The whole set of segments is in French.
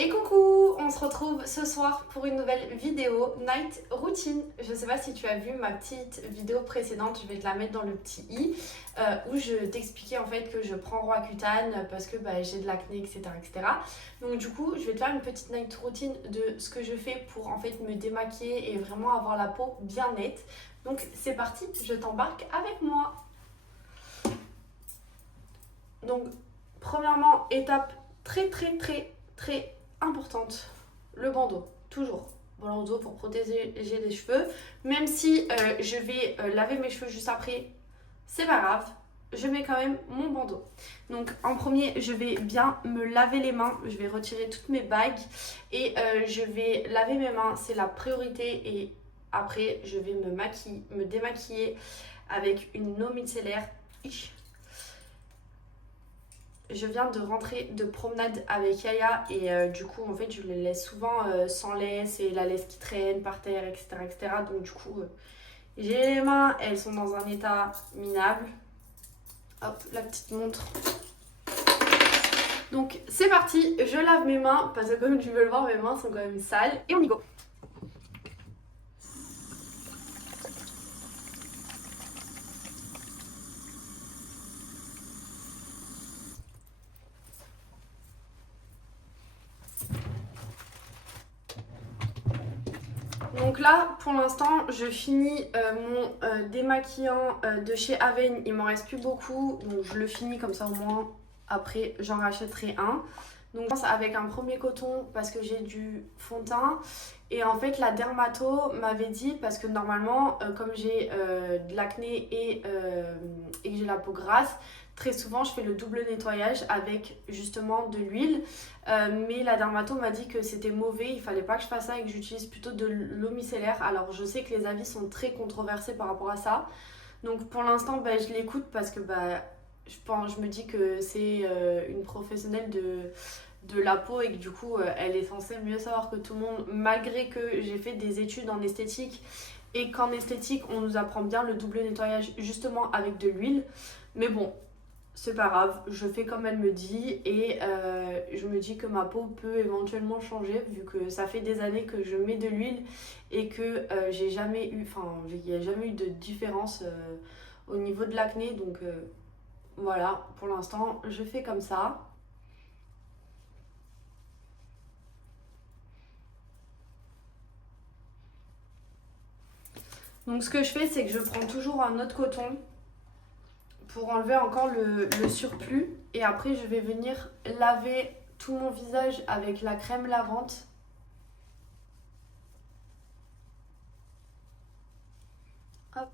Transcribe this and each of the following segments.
Et coucou, on se retrouve ce soir pour une nouvelle vidéo night routine. Je sais pas si tu as vu ma petite vidéo précédente, je vais te la mettre dans le petit i, où je t'expliquais en fait que je prends Roaccutane parce que j'ai de l'acné, etc., etc. Donc du coup, je vais te faire une petite night routine de ce que je fais pour en fait me démaquiller et vraiment avoir la peau bien nette. Donc c'est parti, je t'embarque avec moi. Donc premièrement, étape très importante, le bandeau, toujours. Bandeau pour protéger les cheveux. Même si je vais laver mes cheveux juste après, c'est pas grave, je mets quand même mon bandeau. Donc en premier, je vais bien me laver les mains, je vais retirer toutes mes bagues et je vais laver mes mains, c'est la priorité. Et après, je vais me démaquiller avec une eau micellaire. Je viens de rentrer de promenade avec Yaya et du coup en fait je les laisse souvent sans laisse et la laisse qui traîne par terre, etc. Donc du coup j'ai les mains, elles sont dans un état minable. Hop, la petite montre. Donc c'est parti, je lave mes mains parce que comme tu peux le voir, mes mains sont quand même sales et on y go. Donc là, pour l'instant, je finis mon démaquillant de chez Avène. Il m'en reste plus beaucoup, donc je le finis comme ça au moins. Après, j'en rachèterai un. Donc je commence avec un premier coton parce que j'ai du fond de teint. Et en fait, la dermato m'avait dit, parce que normalement, comme j'ai de l'acné et que j'ai la peau grasse, très souvent, je fais le double nettoyage avec justement de l'huile. Mais la dermato m'a dit que c'était mauvais, il fallait pas que je fasse ça et que j'utilise plutôt de l'eau micellaire. Alors je sais que les avis sont très controversés par rapport à ça. Donc pour l'instant, je l'écoute parce que je me dis que c'est une professionnelle de la peau et que du coup elle est censée mieux savoir que tout le monde, malgré que j'ai fait des études en esthétique et qu'en esthétique on nous apprend bien le double nettoyage justement avec de l'huile. Mais bon, c'est pas grave, je fais comme elle me dit et je me dis que ma peau peut éventuellement changer vu que ça fait des années que je mets de l'huile et que il n'y a jamais eu de différence au niveau de l'acné. Donc voilà, pour l'instant je fais comme ça. Donc ce que je fais, c'est que je prends toujours un autre coton pour enlever encore le surplus et après je vais venir laver tout mon visage avec la crème lavante. Hop.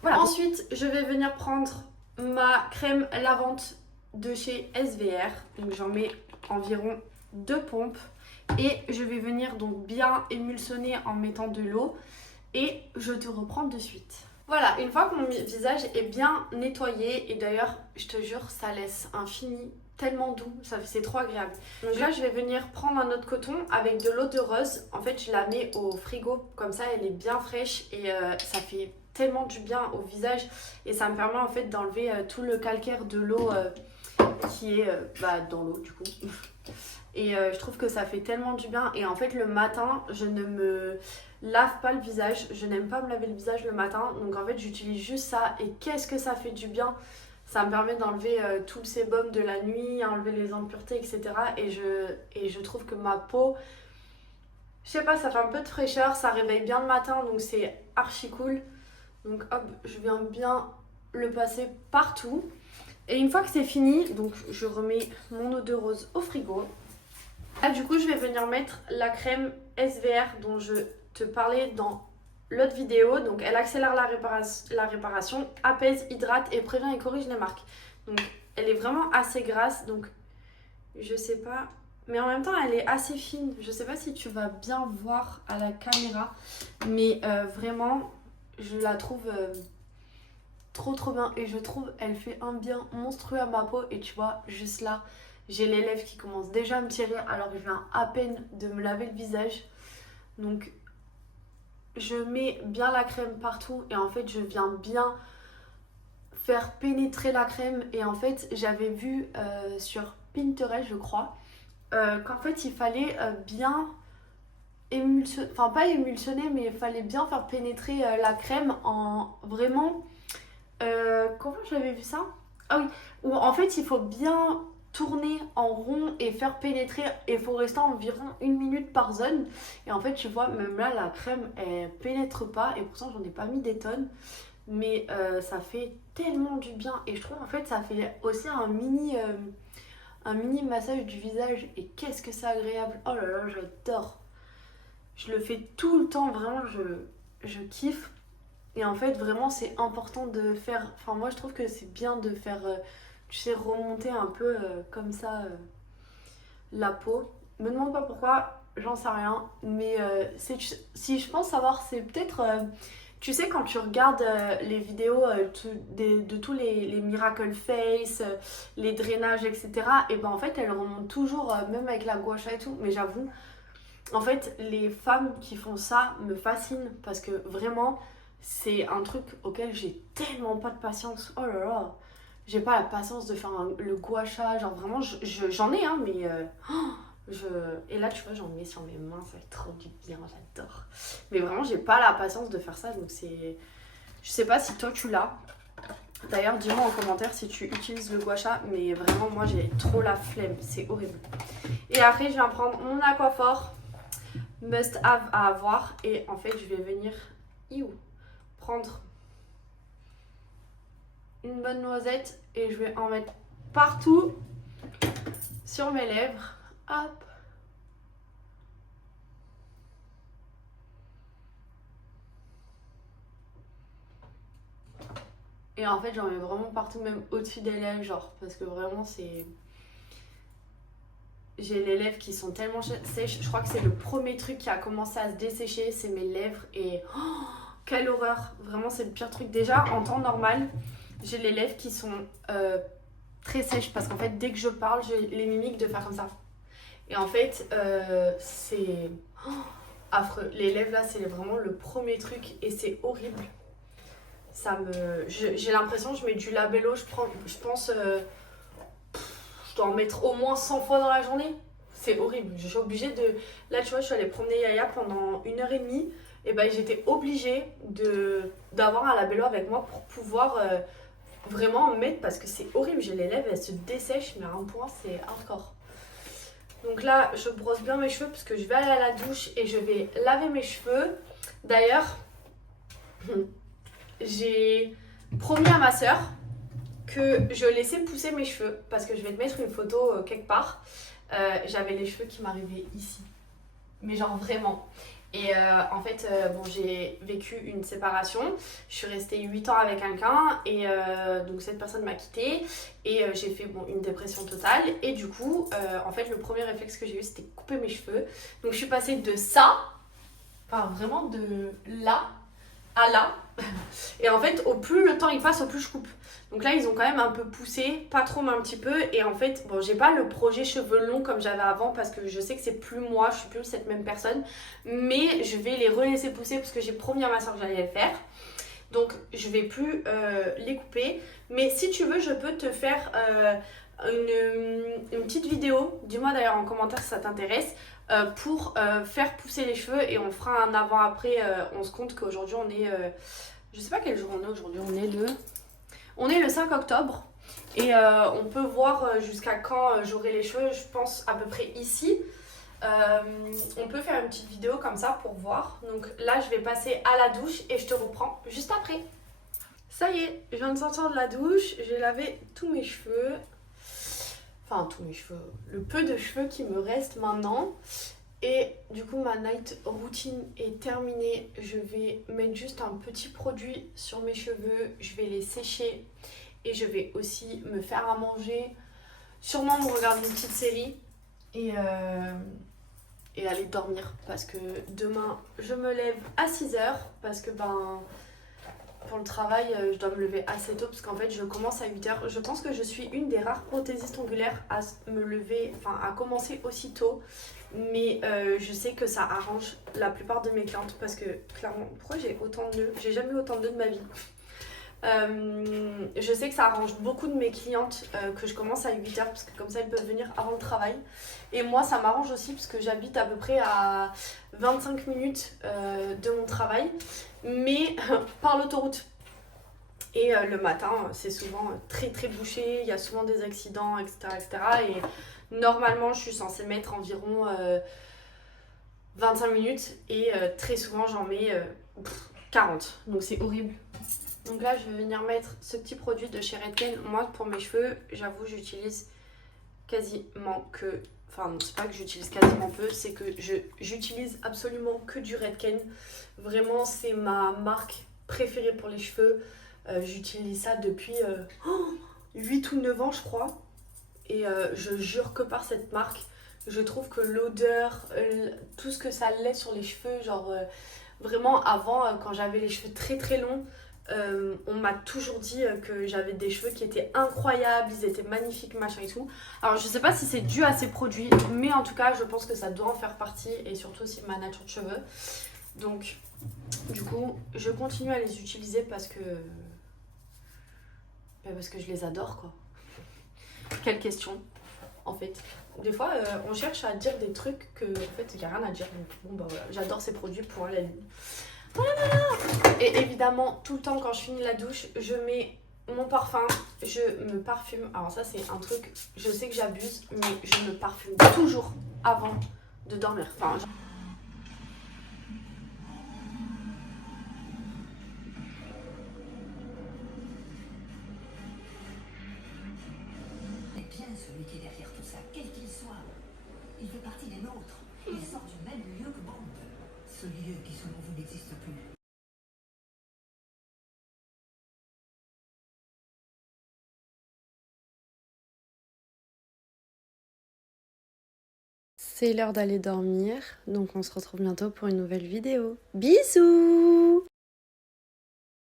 Voilà. Ensuite, je vais venir prendre ma crème lavante de chez SVR. Donc j'en mets environ 2 pompes et je vais venir donc bien émulsionner en mettant de l'eau et je te reprends de suite. Voilà, une fois que mon visage est bien nettoyé, et d'ailleurs, je te jure, ça laisse un fini tellement doux, c'est trop agréable. Donc là, je vais venir prendre un autre coton avec de l'eau de rose. En fait, je la mets au frigo, comme ça, elle est bien fraîche et ça fait tellement du bien au visage. Et ça me permet en fait d'enlever tout le calcaire de l'eau qui est dans l'eau du coup. Et je trouve que ça fait tellement du bien. Et en fait, le matin, je ne me lave pas le visage. Je n'aime pas me laver le visage le matin. Donc en fait, j'utilise juste ça. Et qu'est-ce que ça fait du bien. Ça me permet d'enlever tout le sébum de la nuit, enlever les impuretés, etc. Et je trouve que ma peau, je sais pas, ça fait un peu de fraîcheur. Ça réveille bien le matin. Donc c'est archi cool. Donc hop, je viens bien le passer partout. Et une fois que c'est fini, donc je remets mon eau de rose au frigo. Là, du coup, je vais venir mettre la crème SVR dont je te parlais dans l'autre vidéo. Donc, elle accélère la réparation, apaise, hydrate et prévient et corrige les marques. Donc, elle est vraiment assez grasse. Donc, je sais pas. Mais en même temps, elle est assez fine. Je sais pas si tu vas bien voir à la caméra. Mais vraiment, je la trouve trop bien. Et je trouve elle fait un bien monstrueux à ma peau. Et tu vois, juste là, j'ai les lèvres qui commencent déjà à me tirer alors que je viens à peine de me laver le visage. Donc je mets bien la crème partout et en fait je viens bien faire pénétrer la crème. Et en fait j'avais vu sur Pinterest je crois, qu'en fait il fallait bien émulsionner, enfin pas émulsionner mais il fallait bien faire pénétrer la crème en vraiment, comment j'avais vu ça? Ah oui, où en fait il faut bien tourner en rond et faire pénétrer, et il faut rester environ 1 minute par zone. Et en fait tu vois même là la crème elle pénètre pas, et pourtant j'en ai pas mis des tonnes, mais ça fait tellement du bien. Et je trouve en fait ça fait aussi un mini massage du visage, et qu'est-ce que c'est agréable. Oh là là, j'adore. Je le fais tout le temps, vraiment je kiffe. Et en fait vraiment c'est important de faire, enfin moi je trouve que c'est bien de faire, tu sais, remonter un peu comme ça la peau. Me demande pas pourquoi, j'en sais rien, mais si je pense savoir, c'est peut-être, tu sais, quand tu regardes les vidéos de tous les Miracle Face, les drainages, etc., et ben en fait elles remontent toujours, même avec la gua sha et tout. Mais j'avoue, en fait les femmes qui font ça me fascinent, parce que vraiment c'est un truc auquel j'ai tellement pas de patience. Oh là là, j'ai pas la patience de faire le gua sha, genre vraiment j'en ai hein, mais et là tu vois j'en mets sur mes mains, ça fait trop du bien, j'adore. Mais vraiment j'ai pas la patience de faire ça, donc c'est, je sais pas si toi tu l'as. D'ailleurs dis-moi en commentaire si tu utilises le gua sha, mais vraiment moi j'ai trop la flemme, c'est horrible. Et après je viens prendre mon aquaphor must have à avoir, et en fait je vais venir prendre une bonne noisette et je vais en mettre partout sur mes lèvres. Hop. Et en fait j'en mets vraiment partout, même au-dessus des lèvres, genre, parce que vraiment c'est... J'ai les lèvres qui sont tellement sèches. Je crois que c'est le premier truc qui a commencé à se dessécher, c'est mes lèvres. Et oh, quelle horreur. Vraiment c'est le pire truc. Déjà en temps normal, j'ai les lèvres qui sont très sèches, parce qu'en fait dès que je parle j'ai les mimiques de faire comme ça. Et en fait c'est affreux. Les lèvres là c'est vraiment le premier truc et c'est horrible. Ça me... J'ai l'impression que je mets du labello, je pense... je dois en mettre au moins 100 fois dans la journée. C'est horrible. Je suis obligée de... Là, tu vois, je suis allée promener Yaya pendant 1 heure et demie. Et ben, j'étais obligée d'avoir un labello avec moi pour pouvoir vraiment en mettre, parce que c'est horrible. J'ai les lèvres, elles se dessèchent, mais à un point, c'est hardcore. Donc là, je brosse bien mes cheveux parce que je vais aller à la douche et je vais laver mes cheveux. D'ailleurs, j'ai promis à ma soeur que je laissais pousser mes cheveux, parce que je vais te mettre une photo quelque part. J'avais les cheveux qui m'arrivaient ici, mais genre vraiment. Et en fait bon, j'ai vécu une séparation, je suis restée 8 ans avec quelqu'un, et donc cette personne m'a quittée, et j'ai fait une dépression totale. Et du coup en fait le premier réflexe que j'ai eu c'était couper mes cheveux. Donc je suis passée de ça, enfin vraiment de là à là. Et en fait au plus le temps il passe, au plus je coupe. Donc là ils ont quand même un peu poussé, pas trop mais un petit peu. Et en fait bon, j'ai pas le projet cheveux longs comme j'avais avant, parce que je sais que c'est plus moi, je suis plus cette même personne. Mais je vais les relaisser pousser parce que j'ai promis à ma soeur que j'allais le faire. Donc je vais plus les couper. Mais si tu veux je peux te faire une petite vidéo, dis-moi d'ailleurs en commentaire si ça t'intéresse, pour faire pousser les cheveux, et on fera un avant-après. On se compte qu'aujourd'hui on est... je sais pas quel jour on est aujourd'hui, on est le 5 octobre. Et on peut voir jusqu'à quand j'aurai les cheveux, je pense à peu près ici. On peut faire une petite vidéo comme ça pour voir. Donc là je vais passer à la douche et je te reprends juste après. Ça y est, je viens de sortir de la douche, j'ai lavé tous mes cheveux. Enfin tous mes cheveux, le peu de cheveux qui me reste maintenant. Et du coup ma night routine est terminée. Je vais mettre juste un petit produit sur mes cheveux, je vais les sécher et je vais aussi me faire à manger. Sûrement me regarder une petite série et aller dormir, parce que demain je me lève à 6h, parce que pour le travail je dois me lever assez tôt, parce qu'en fait je commence à 8h. Je pense que je suis une des rares prothésistes ongulaires à me lever, enfin à commencer aussi tôt. Mais je sais que ça arrange la plupart de mes clientes, parce que clairement, pourquoi j'ai autant de nœuds? J'ai jamais eu autant de nœuds de ma vie. Je sais que ça arrange beaucoup de mes clientes que je commence à 8h parce que comme ça elles peuvent venir avant le travail. Et moi ça m'arrange aussi parce que j'habite à peu près à 25 minutes de mon travail, mais par l'autoroute. Et le matin c'est souvent très très bouché, il y a souvent des accidents, etc. etc. Et normalement je suis censée mettre environ 25 minutes et très souvent j'en mets 40. Donc c'est horrible. Donc là, je vais venir mettre ce petit produit de chez Redken. Moi, pour mes cheveux, j'avoue, j'utilise quasiment que... Enfin, non, c'est pas que j'utilise quasiment peu, c'est que j'utilise absolument que du Redken. Vraiment, c'est ma marque préférée pour les cheveux. J'utilise ça depuis 8 ou 9 ans, je crois. Et je jure que par cette marque. Je trouve que l'odeur, tout ce que ça laisse sur les cheveux, genre... Vraiment, avant, quand j'avais les cheveux très très longs, on m'a toujours dit que j'avais des cheveux qui étaient incroyables, ils étaient magnifiques, machin et tout. Alors je sais pas si c'est dû à ces produits, mais en tout cas je pense que ça doit en faire partie et surtout aussi ma nature de cheveux. Donc du coup je continue à les utiliser parce que je les adore quoi. Quelle question en fait. Des fois on cherche à dire des trucs que en fait il n'y a rien à dire. Donc bon bah voilà, j'adore ces produits pour la ligne. Et évidemment, tout le temps quand je finis la douche, je mets mon parfum, je me parfume. Alors ça c'est un truc, je sais que j'abuse, mais je me parfume toujours avant de dormir. Enfin, Mais bien celui qui est derrière tout ça, quel qu'il soit, il fait partie des nôtres. Il sort du même lieu que Bond. Ce lieu qui selon vous n'existe plus. c'est l'heure d'aller dormir, donc on se retrouve bientôt pour une nouvelle vidéo. Bisous!